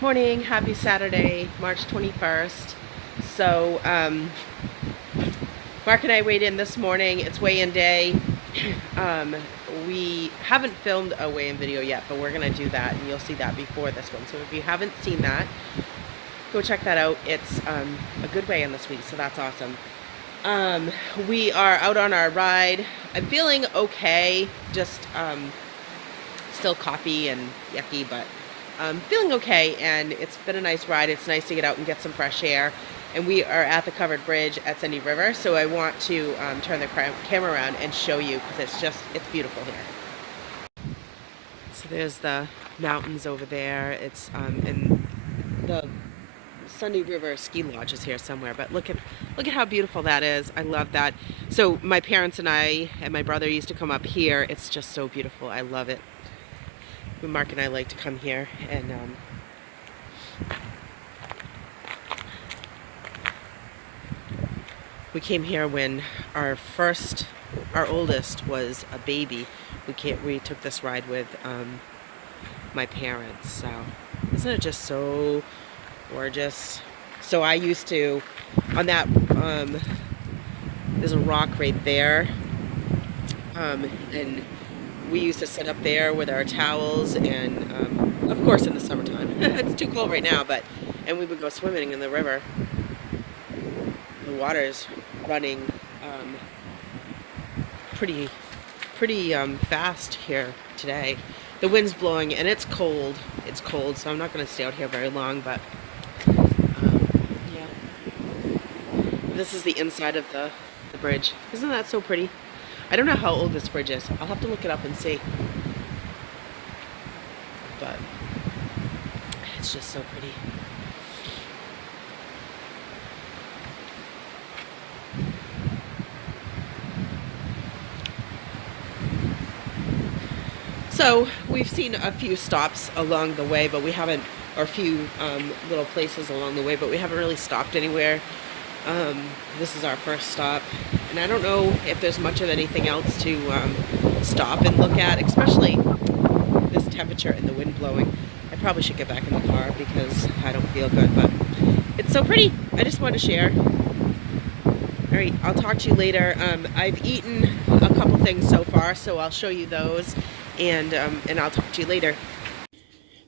Morning, happy Saturday, March 21st. So, Mark and I weighed in this morning. It's weigh-in day. Um, we haven't filmed a weigh-in video yet, but we're going to do that, and you'll see that before this one. So if you haven't seen that, go check that out. It's a good weigh-in this week, so that's awesome. We are out on our ride. I'm feeling okay, just still coffee and yucky, but feeling okay, and it's been a nice ride. It's nice to get out and get some fresh air. And we are at the covered bridge at Sandy River, so I want to turn the camera around and show you because it's beautiful here. So there's the mountains over there. It's and the Sunday River ski lodge is here somewhere, but look at how beautiful that is. I love that. So my parents and I and my brother used to come up here. It's just so beautiful. I love it. Mark and I like to come here, and we came here when our oldest was a baby. We took this ride with my parents. So isn't it just so gorgeous? So I used to, on that, there's a rock right there, and we used to sit up there with our towels, and of course in the summertime. It's too cold right now, and we would go swimming in the river. The water's running pretty fast here today. The wind's blowing and it's cold. It's cold, so I'm not going to stay out here very long, but yeah. This is the inside of the bridge. Isn't that so pretty? I don't know how old this bridge is. I'll have to look it up and see. But it's just so pretty. So we've seen a few stops along the way, but we haven't, or a few little places along the way, but we haven't really stopped anywhere. This is our first stop, and I don't know if there's much of anything else to stop and look at, especially this temperature and the wind blowing. I probably should get back in the car because I don't feel good, but it's so pretty. I just wanted to share. All right, I'll talk to you later. I've eaten a couple things so far, so I'll show you those, and I'll talk to you later.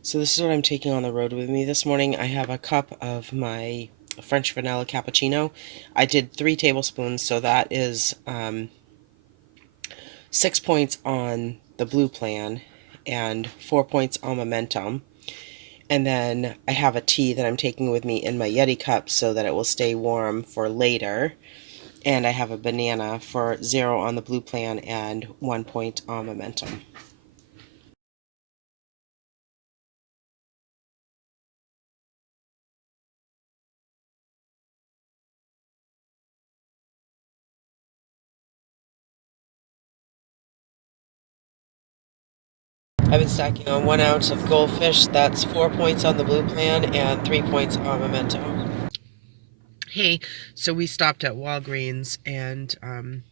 So this is what I'm taking on the road with me this morning. I have a cup of my French vanilla cappuccino. I did 3 tablespoons, so that is 6 points on the blue plan and 4 points on momentum. And then I have a tea that I'm taking with me in my Yeti cup so that it will stay warm for later. And I have a banana for 0 on the blue plan and 1 point on momentum. I've been stacking on 1 ounce of goldfish. That's 4 points on the blue plan and 3 points on momentum. Hey, so we stopped at Walgreens, and I'm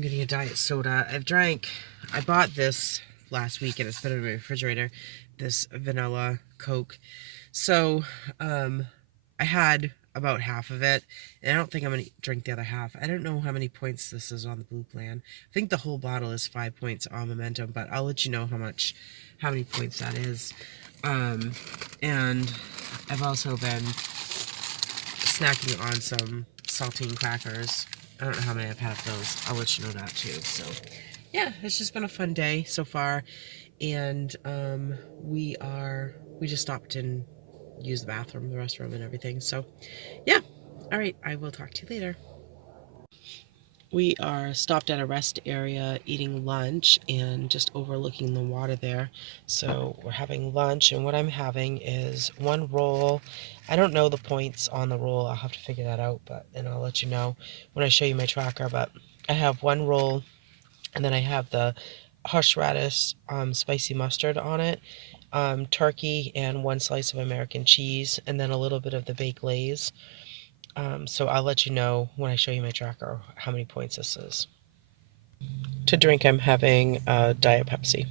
getting a diet soda. I bought this last week and it's been in my refrigerator, this vanilla Coke. So I had about half of it, and I don't think I'm going to drink the other half. I don't know how many points this is on the blue plan. I think the whole bottle is 5 points on momentum, but I'll let you know how many points that is. And I've also been snacking on some saltine crackers. I don't know how many I've had of those. I'll let you know that too. So yeah, it's just been a fun day so far, and we just stopped and used the bathroom, the restroom, and everything. So yeah, all right, I will talk to you later. We are stopped at a rest area eating lunch and just overlooking the water there. So we're having lunch, and what I'm having is 1 roll. I don't know the points on the roll. I'll have to figure that out, and I'll let you know when I show you my tracker. But I have 1 roll, and then I have the horseradish spicy mustard on it, turkey, and 1 slice of American cheese, and then a little bit of the baked Lay's. So I'll let you know when I show you my tracker how many points this is. To drink, I'm having Diet Pepsi.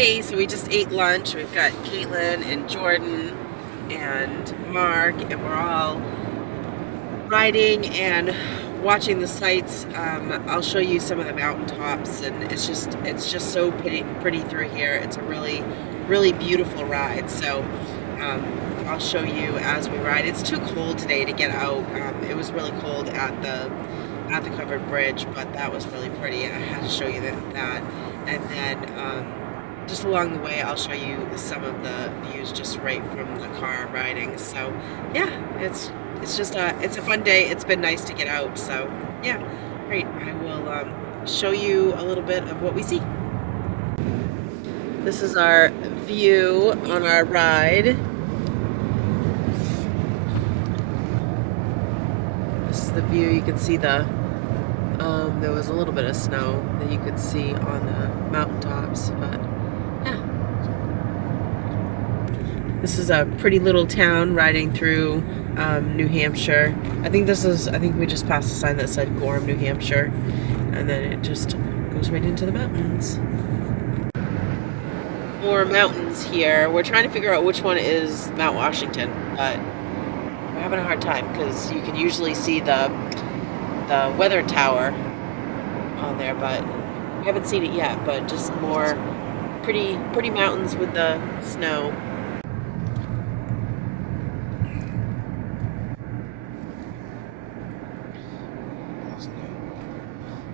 Hey, so we just ate lunch. We've got Caitlin and Jordan and Mark, and we're all riding and watching the sights. I'll show you some of the mountaintops, and it's just so pretty through here. It's a really beautiful ride. So I'll show you as we ride. It's too cold today to get out. It was really cold at the covered bridge, but that was really pretty. I had to show you that. And then just along the way, I'll show you some of the views just right from the car riding. So yeah, it's it's a fun day. It's been nice to get out. So yeah, great. I will show you a little bit of what we see. This is our view on our ride. This is the view. You can see there was a little bit of snow that you could see on the mountaintops, but yeah. This is a pretty little town riding through New Hampshire. I think we just passed a sign that said Gorham, New Hampshire, and then it just goes right into the mountains. More mountains here. We're trying to figure out which one is Mount Washington, but we're having a hard time because you can usually see the weather tower on there, but we haven't seen it yet. But just more pretty mountains with the snow.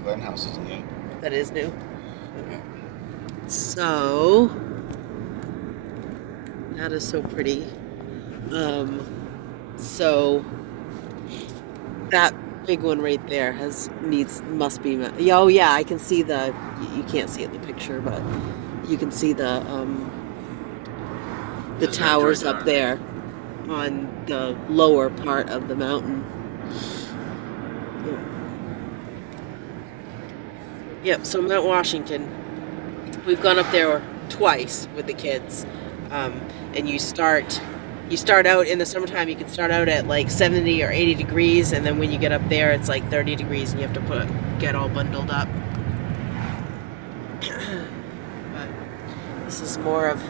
Glen House is new. That is new. So that is so pretty. So that big one right there must be. Oh yeah, I can see you can't see it in the picture, but you can see the towers up there on the lower part of the mountain. Yep, so Mount Washington, we've gone up there twice with the kids, and you start out in the summertime. You can start out at like 70 or 80 degrees, and then when you get up there, it's like 30 degrees, and you have to get all bundled up. But this is more of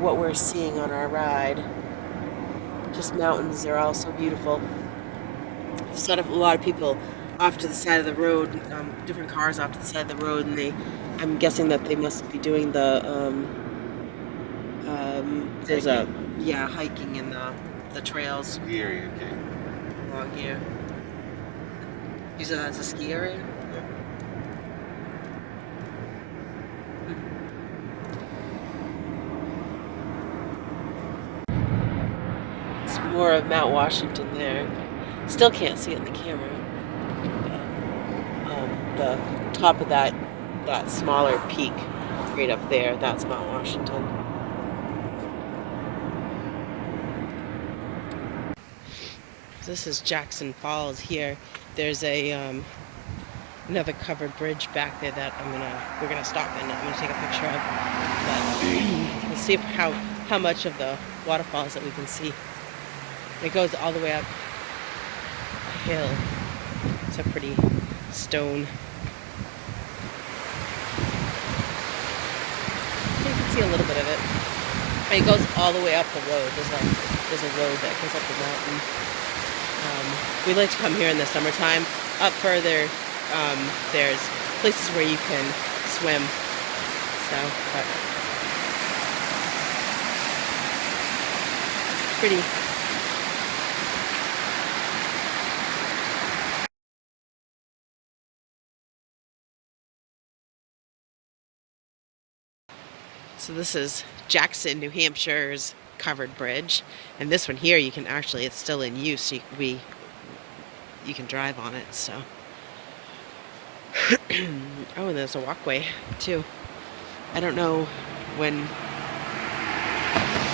what we're seeing on our ride. Just mountains. They're all so beautiful. I've set up a lot of people off to the side of the road, different cars off to the side of the road, and I'm guessing that they must be doing there's hiking in the trails. Ski area, okay. Along here. You said that's a ski area? Yeah. It's more of Mount Washington there. Still can't see it in the camera. The top of that smaller peak right up there, that's Mount Washington. This is Jackson Falls here. There's another covered bridge back there that we're gonna stop and I'm gonna take a picture of. But let's see how much of the waterfalls that we can see. It goes all the way up a hill. It's a pretty stone. You can see a little bit of it. And it goes all the way up the road. There's a road that goes up the mountain. We like to come here in the summertime. Up further, there's places where you can swim. So, but pretty. So this is Jackson, New Hampshire's covered bridge, and this one here, it's still in use. You can drive on it. So, oh, and there's a walkway too. I don't know when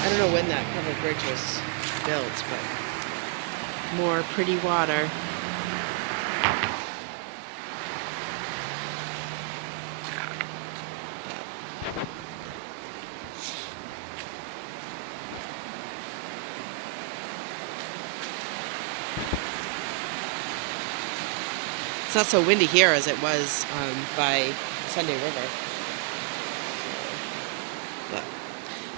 that covered bridge was built, but more pretty water. It's not so windy here as it was by Sunday River.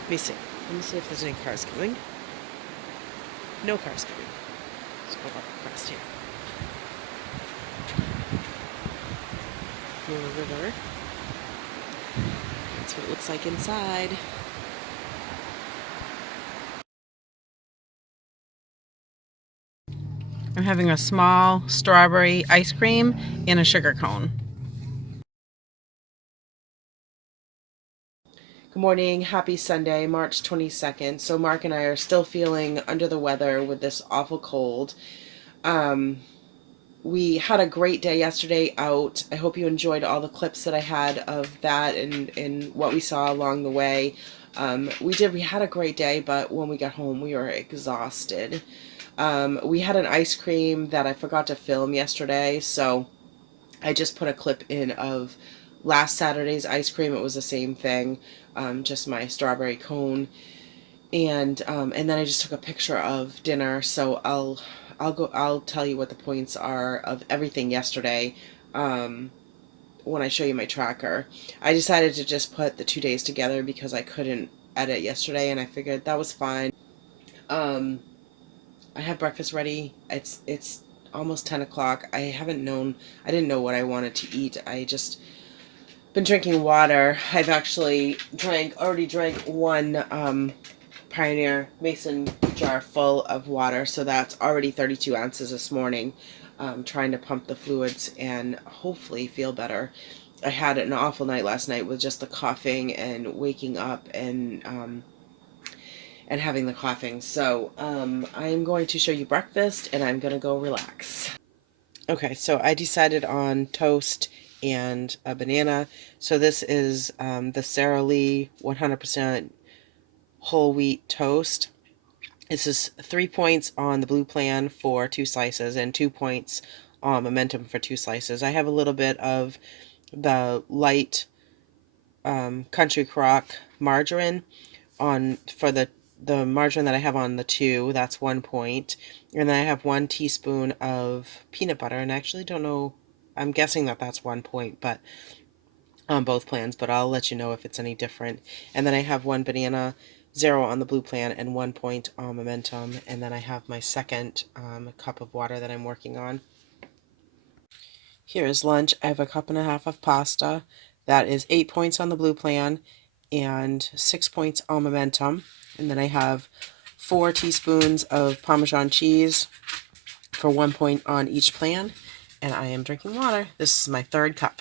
Let me see. Let me see if there's any cars coming. No cars coming. Let's go up across here. More river. That's what it looks like inside. I'm having a small strawberry ice cream and a sugar cone. Good morning. Happy Sunday, March 22nd. So Mark and I are still feeling under the weather with this awful cold. We had a great day yesterday out. I hope you enjoyed all the clips that I had of that and what we saw along the way. We had a great day, but when we got home, we were exhausted. We had an ice cream that I forgot to film yesterday, so I just put a clip in of last Saturday's ice cream. It was the same thing, just my strawberry cone, and then I just took a picture of dinner. So I'll tell you what the points are of everything yesterday. When I show you my tracker, I decided to just put the 2 days together because I couldn't edit yesterday, and I figured that was fine. Um, I have breakfast ready. It's almost 10 o'clock. I didn't know what I wanted to eat. I just been drinking water. I've actually already drank one Pioneer Mason jar full of water, so that's already 32 ounces this morning. Trying to pump the fluids and hopefully feel better. I had an awful night last night with just the coughing and waking up and having the coughing. So I'm going to show you breakfast and I'm going to go relax. Okay, so I decided on toast and a banana. So this is the Sara Lee 100% whole wheat toast. This is 3 points on the blue plan for 2 slices and 2 points on momentum for 2 slices. I have a little bit of the light country crock margarine on for the margarine that I have on the 2. That's 1 point, and then I have 1 teaspoon of peanut butter, and I actually don't know. I'm guessing that that's 1 point, but on both plans, but I'll let you know if it's any different. And then I have 1 banana, 0 on the blue plan, and 1 point on momentum. And then I have my second cup of water that I'm working on. Here is lunch. I have a cup and a half of pasta. That is 8 points on the blue plan and 6 points on momentum. And then I have 4 teaspoons of Parmesan cheese for 1 point on each plan. And I am drinking water. This is my third cup.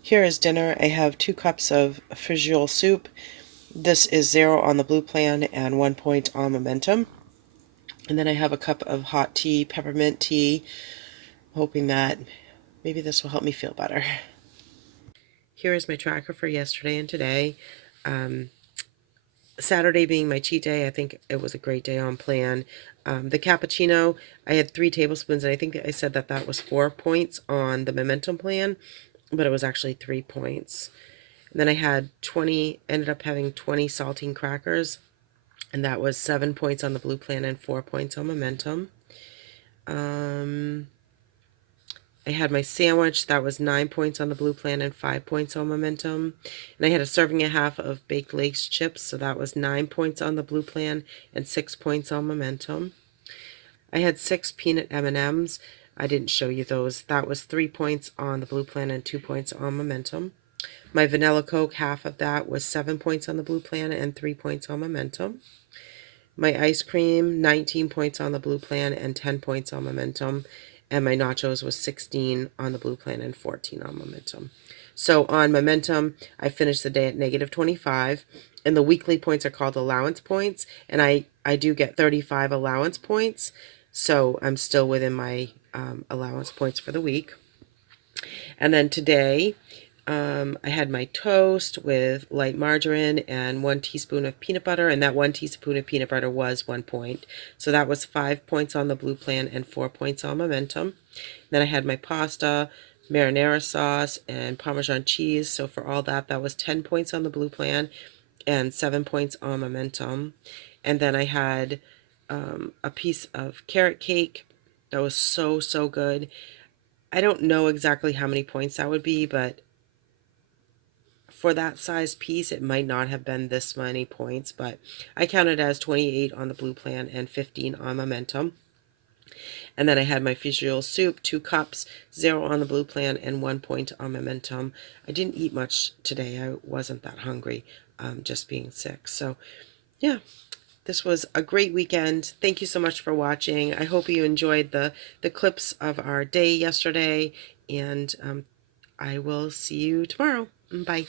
Here is dinner. I have 2 cups of frijoule soup. This is 0 on the blue plan and 1 point on momentum. And then I have a cup of hot tea, peppermint tea, hoping that maybe this will help me feel better. Here is my tracker for yesterday and today. Saturday being my cheat day, I think it was a great day on plan. The cappuccino, I had 3 tablespoons, and I think I said that was 4 points on the momentum plan, but it was actually 3 points. And then I had ended up having 20 saltine crackers, and that was 7 points on the blue plan and 4 points on momentum. I had my sandwich, that was 9 points on the blue plan and 5 points on momentum. And I had a serving and a half of baked Lay's chips, so that was 9 points on the blue plan and 6 points on momentum. I had 6 peanut M&Ms. I didn't show you those. That was 3 points on the blue plan and 2 points on momentum. My vanilla Coke, half of that was 7 points on the blue plan and 3 points on momentum. My ice cream, 19 points on the blue plan and 10 points on momentum. And my nachos was 16 on the blue plan and 14 on momentum. So on momentum, I finished the day at negative 25. And the weekly points are called allowance points. And I do get 35 allowance points. So I'm still within my allowance points for the week. And then today, I had my toast with light margarine and 1 teaspoon of peanut butter, and that 1 teaspoon of peanut butter was 1 point. So that was 5 points on the blue plan and 4 points on momentum. Then I had my pasta, marinara sauce, and Parmesan cheese. So for all that, that was 10 points on the blue plan and 7 points on momentum. And then I had a piece of carrot cake that was so good. I don't know exactly how many points that would be, but for that size piece, it might not have been this many points, but I counted as 28 on the blue plan and 15 on momentum. And then I had my fish roll soup, 2 cups, 0 on the blue plan, and 1 point on momentum. I didn't eat much today. I wasn't that hungry, just being sick. So, yeah, this was a great weekend. Thank you so much for watching. I hope you enjoyed the clips of our day yesterday, and I will see you tomorrow. Bye.